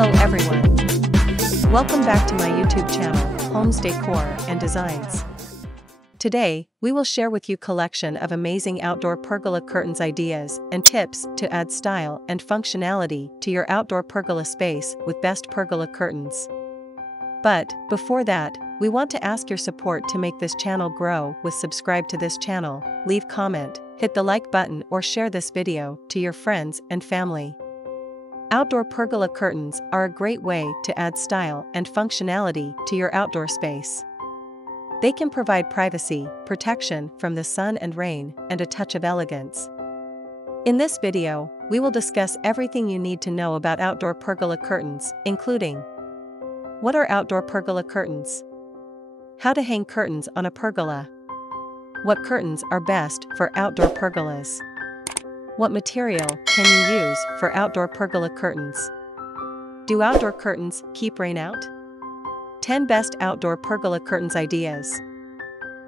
Hello everyone. Welcome back to my YouTube channel, Homes Decor and Designs. Today, we will share with you a collection of amazing outdoor pergola curtains ideas and tips to add style and functionality to your outdoor pergola space with best pergola curtains. But, before that, we want to ask your support to make this channel grow with subscribe to this channel, leave comment, hit the like button or share this video to your friends and family. Outdoor pergola curtains are a great way to add style and functionality to your outdoor space. They can provide privacy, protection from the sun and rain, and a touch of elegance. In this video, we will discuss everything you need to know about outdoor pergola curtains, including: what are outdoor pergola curtains? How to hang curtains on a pergola? What curtains are best for outdoor pergolas? What material can you use for outdoor pergola curtains? Do outdoor curtains keep rain out? 10 best outdoor pergola curtains ideas.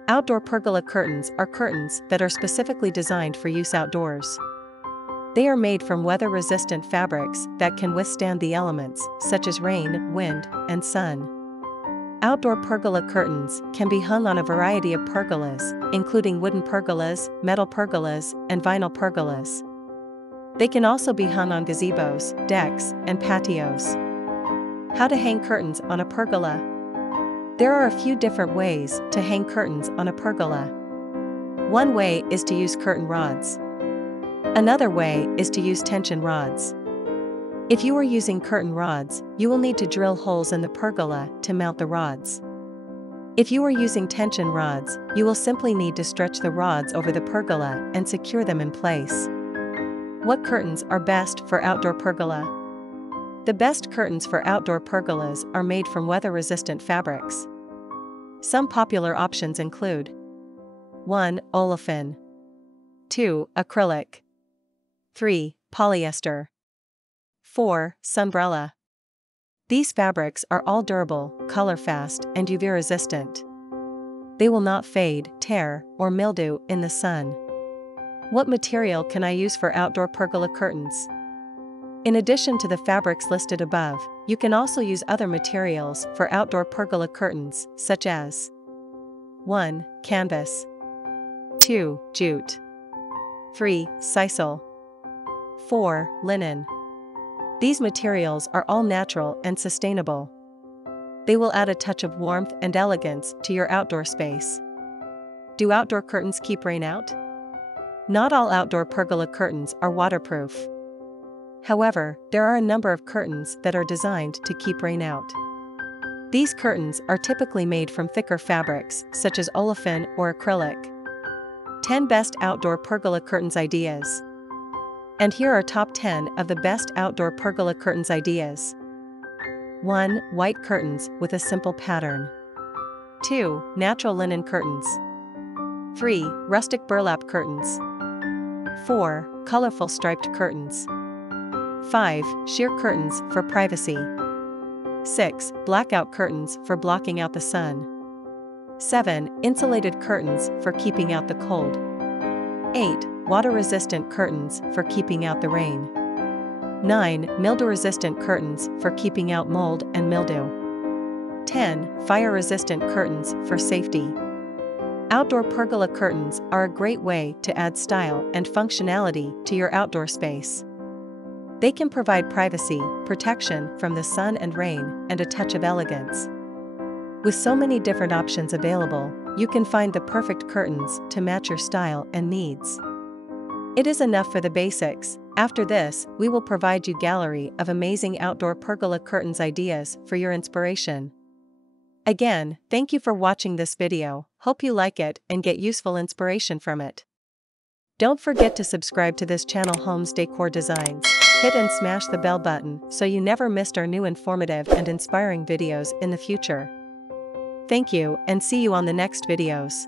Outdoor pergola curtains are curtains that are specifically designed for use outdoors. They are made from weather-resistant fabrics that can withstand the elements, such as rain, wind, and sun. Outdoor pergola curtains can be hung on a variety of pergolas, including wooden pergolas, metal pergolas, and vinyl pergolas. They can also be hung on gazebos, decks, and patios. How to hang curtains on a pergola? There are a few different ways to hang curtains on a pergola. One way is to use curtain rods. Another way is to use tension rods. If you are using curtain rods, you will need to drill holes in the pergola to mount the rods. If you are using tension rods, you will simply need to stretch the rods over the pergola and secure them in place. What curtains are best for outdoor pergola? The best curtains for outdoor pergolas are made from weather-resistant fabrics. Some popular options include: 1. Olefin, 2. Acrylic, 3. Polyester, 4. Sunbrella. These fabrics are all durable, color-fast, and UV-resistant. They will not fade, tear, or mildew in the sun. What material can I use for outdoor pergola curtains? In addition to the fabrics listed above, you can also use other materials for outdoor pergola curtains, such as: 1. Canvas, 2. Jute, 3. Sisal, 4. Linen. These materials are all natural and sustainable. They will add a touch of warmth and elegance to your outdoor space. Do outdoor curtains keep rain out? Not all outdoor pergola curtains are waterproof. However, there are a number of curtains that are designed to keep rain out. These curtains are typically made from thicker fabrics, such as olefin or acrylic. 10 best outdoor pergola curtains ideas. And here are top 10 of the best outdoor pergola curtains ideas. 1. White curtains with a simple pattern. 2. Natural linen curtains. 3. Rustic burlap curtains. 4. Colorful striped curtains. 5. Sheer curtains for privacy. 6. Blackout curtains for blocking out the sun. 7. Insulated curtains for keeping out the cold. 8. Water-resistant curtains for keeping out the rain. 9. Mildew-resistant curtains for keeping out mold and mildew. 10. Fire-resistant curtains for safety. Outdoor pergola curtains are a great way to add style and functionality to your outdoor space. They can provide privacy, protection from the sun and rain, and a touch of elegance. With so many different options available, you can find the perfect curtains to match your style and needs. It is enough for the basics. After this, we will provide you a gallery of amazing outdoor pergola curtains ideas for your inspiration. Again, thank you for watching this video. Hope you like it and get useful inspiration from it. Don't forget to subscribe to this channel, Homes Decor Designs. Hit and smash the bell button so you never missed our new informative and inspiring videos in the future. Thank you and see you on the next videos.